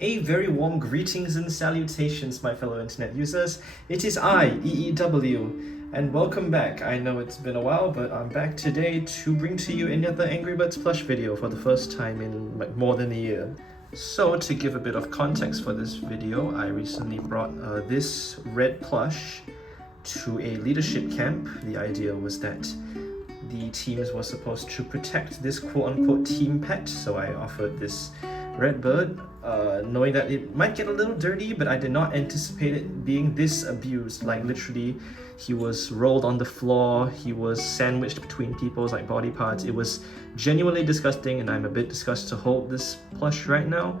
A very warm greetings and salutations, my fellow internet users. It is I, EEW, and welcome back. I know it's been a while, but I'm back today to bring to you another Angry Birds Plush video for the first time in more than a year. So, to give a bit of context for this video, I recently brought this red plush to a leadership camp. The idea was that the teams were supposed to protect this quote-unquote team pet, so I offered this red bird, knowing that it might get a little dirty, but I did not anticipate it being this abused. Like, literally, he was rolled on the floor, he was sandwiched between people's like body parts. It was genuinely disgusting, and I'm a bit disgusted to hold this plush right now,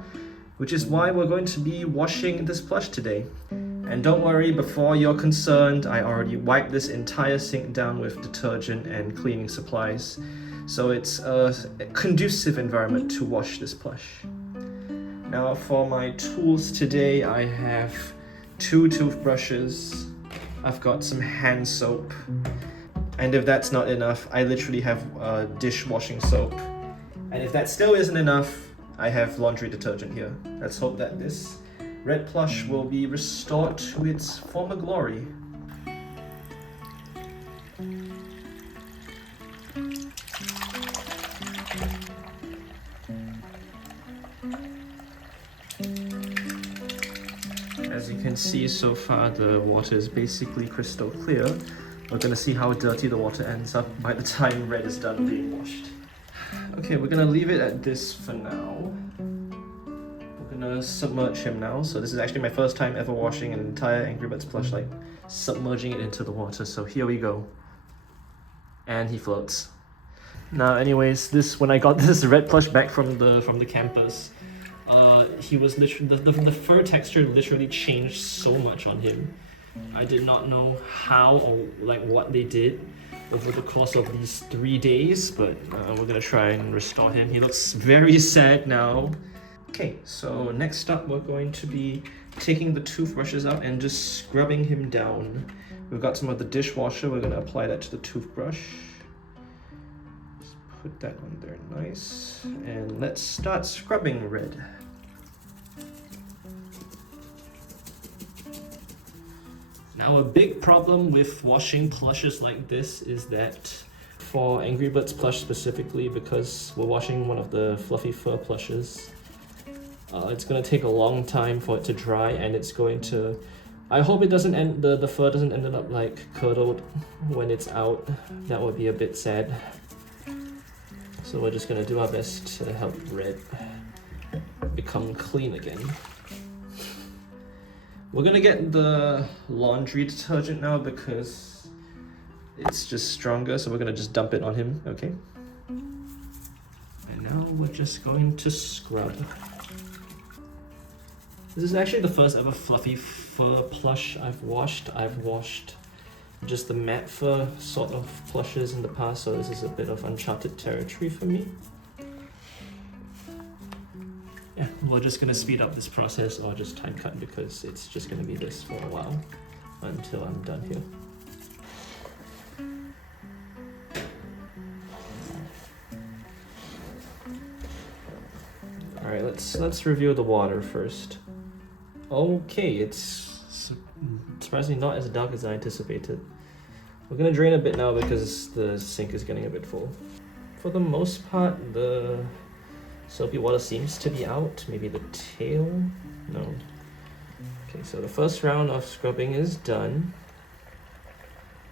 which is why we're going to be washing this plush today. And don't worry, before you're concerned, I already wiped this entire sink down with detergent and cleaning supplies, so it's a conducive environment to wash this plush. Now for my tools today, I have 2 toothbrushes, I've got some hand soap, and if that's not enough, I literally have dishwashing soap. And if that still isn't enough, I have laundry detergent here. Let's hope that this red plush will be restored to its former glory. As you can see so far, the water is basically crystal clear. We're gonna see how dirty the water ends up by the time red is done being washed. Okay, we're gonna leave it at this for now. We're gonna submerge him now. So this is actually my first time ever washing an entire Angry Birds plush, like submerging it into the water. So here we go. And he floats. Now anyways, when I got this red plush back from the campus, he was literally, the fur texture literally changed so much on him. I did not know how or like what they did over the course of these 3 days, but we're gonna try and restore him. He looks very sad now. Okay, so next up we're going to be taking the toothbrushes out and just scrubbing him down. We've got some of the dishwasher, we're gonna apply that to the toothbrush. Just put that on there nice, and let's start scrubbing red. Now, a big problem with washing plushes like this is that for Angry Birds plush specifically, because we're washing one of the fluffy fur plushes, it's gonna take a long time for it to dry, and it's going to, I hope it doesn't end, the fur doesn't end up like curdled when it's out. That would be a bit sad. So we're just gonna do our best to help red become clean again. We're gonna get the laundry detergent now because it's just stronger, so we're gonna just dump it on him, okay? And now we're just going to scrub. This is actually the first ever fluffy fur plush I've washed. I've washed just the matte fur sort of plushes in the past, so this is a bit of uncharted territory for me. Yeah, we're just gonna speed up this process or just time cut because it's just gonna be this for a while until I'm done here. Alright, let's review the water first. Okay, it's surprisingly not as dark as I anticipated. We're gonna drain a bit now because the sink is getting a bit full. For the most part, the soapy water seems to be out. Maybe the tail? No. Okay, so the first round of scrubbing is done.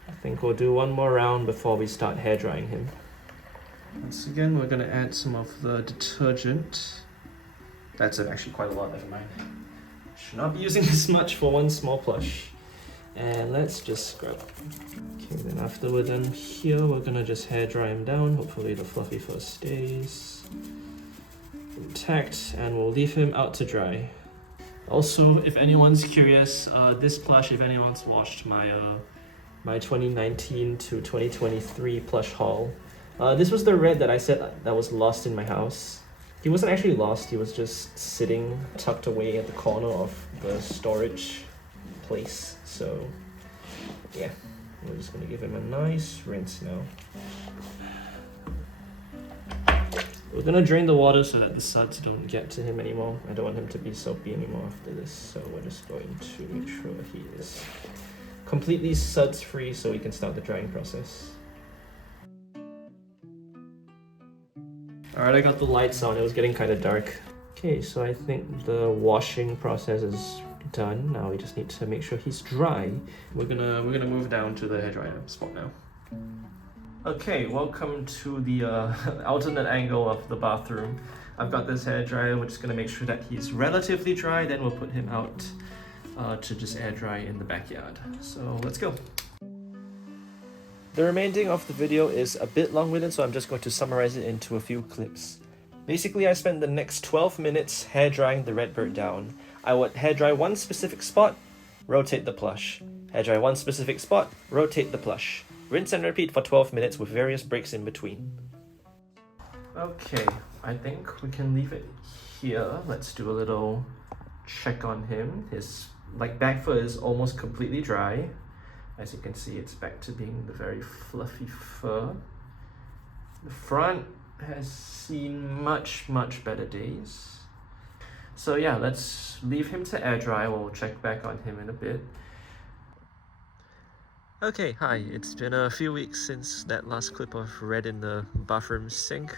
I think we'll do one more round before we start hair drying him. Once again, we're gonna add some of the detergent. That's actually quite a lot, never mind. Should not be using this much for one small plush. And let's just scrub. Okay, then after we're done here, we're gonna just hair dry him down. Hopefully the fluffy fur stays intact, and we'll leave him out to dry. Also, if anyone's curious, this plush, if anyone's watched my my 2019 to 2023 plush haul, this was the red that I said that was lost in my house. He wasn't actually lost, he was just sitting tucked away at the corner of the storage place. So yeah, we're just gonna give him a nice rinse now. We're gonna drain the water so that the suds don't get to him anymore. I don't want him to be soapy anymore after this, so we're just going to make sure he is completely suds free so we can start the drying process. Alright, I got the lights on. It was getting kind of dark. Okay, so I think the washing process is done. Now we just need to make sure he's dry. We're gonna move down to the hairdryer spot now. Okay, welcome to the alternate angle of the bathroom. I've got this hairdryer. We're just gonna make sure that he's relatively dry. Then we'll put him out to just air dry in the backyard. So let's go. The remaining of the video is a bit long-winded, so I'm just going to summarize it into a few clips. Basically, I spent the next 12 minutes hair drying the Redbird down. I would hair dry one specific spot, rotate the plush. Hair dry one specific spot, rotate the plush. Rinse and repeat for 12 minutes with various breaks in between. Okay, I think we can leave it here. Let's do a little check on him. His back fur is almost completely dry. As you can see, it's back to being the very fluffy fur. The front has seen much better days. So yeah, let's leave him to air dry. We'll check back on him in a bit. Okay, hi. It's been a few weeks since that last clip of Red in the bathroom sink,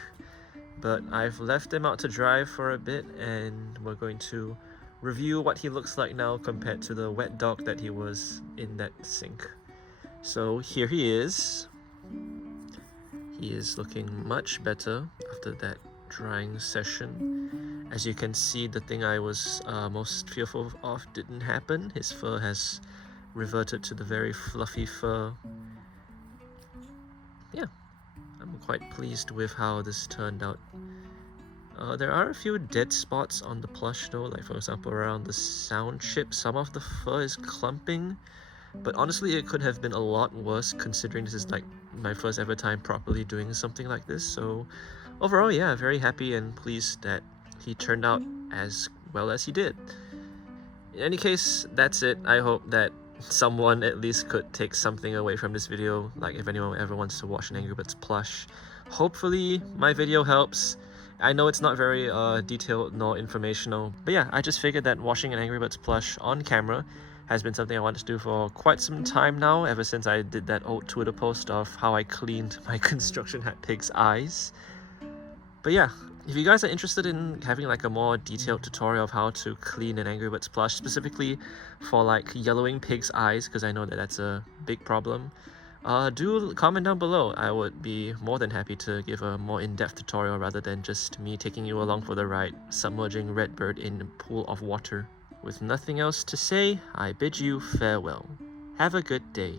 but I've left him out to dry for a bit and we're going to review what he looks like now compared to the wet dog that he was in that sink. So here he is. He is looking much better after that drying session. As you can see, the thing I was most fearful of didn't happen. His fur has reverted to the very fluffy fur. Yeah, I'm quite pleased with how this turned out. There are a few dead spots on the plush though, like for example around the sound chip. Some of the fur is clumping, but honestly it could have been a lot worse considering this is like my first ever time properly doing something like this. So overall, yeah, very happy and pleased that he turned out as well as he did. In any case, that's it. I hope that someone at least could take something away from this video, like if anyone ever wants to watch an Angry Birds plush. Hopefully my video helps. I know it's not very detailed nor informational, but yeah, I just figured that washing an Angry Birds plush on camera has been something I wanted to do for quite some time now, ever since I did that old Twitter post of how I cleaned my construction hat pig's eyes. But yeah, if you guys are interested in having like a more detailed tutorial of how to clean an Angry Birds plush, specifically for like yellowing pig's eyes, because I know that that's a big problem, do comment down below. I would be more than happy to give a more in-depth tutorial rather than just me taking you along for the ride, submerging Redbird in a pool of water. With nothing else to say, I bid you farewell. Have a good day.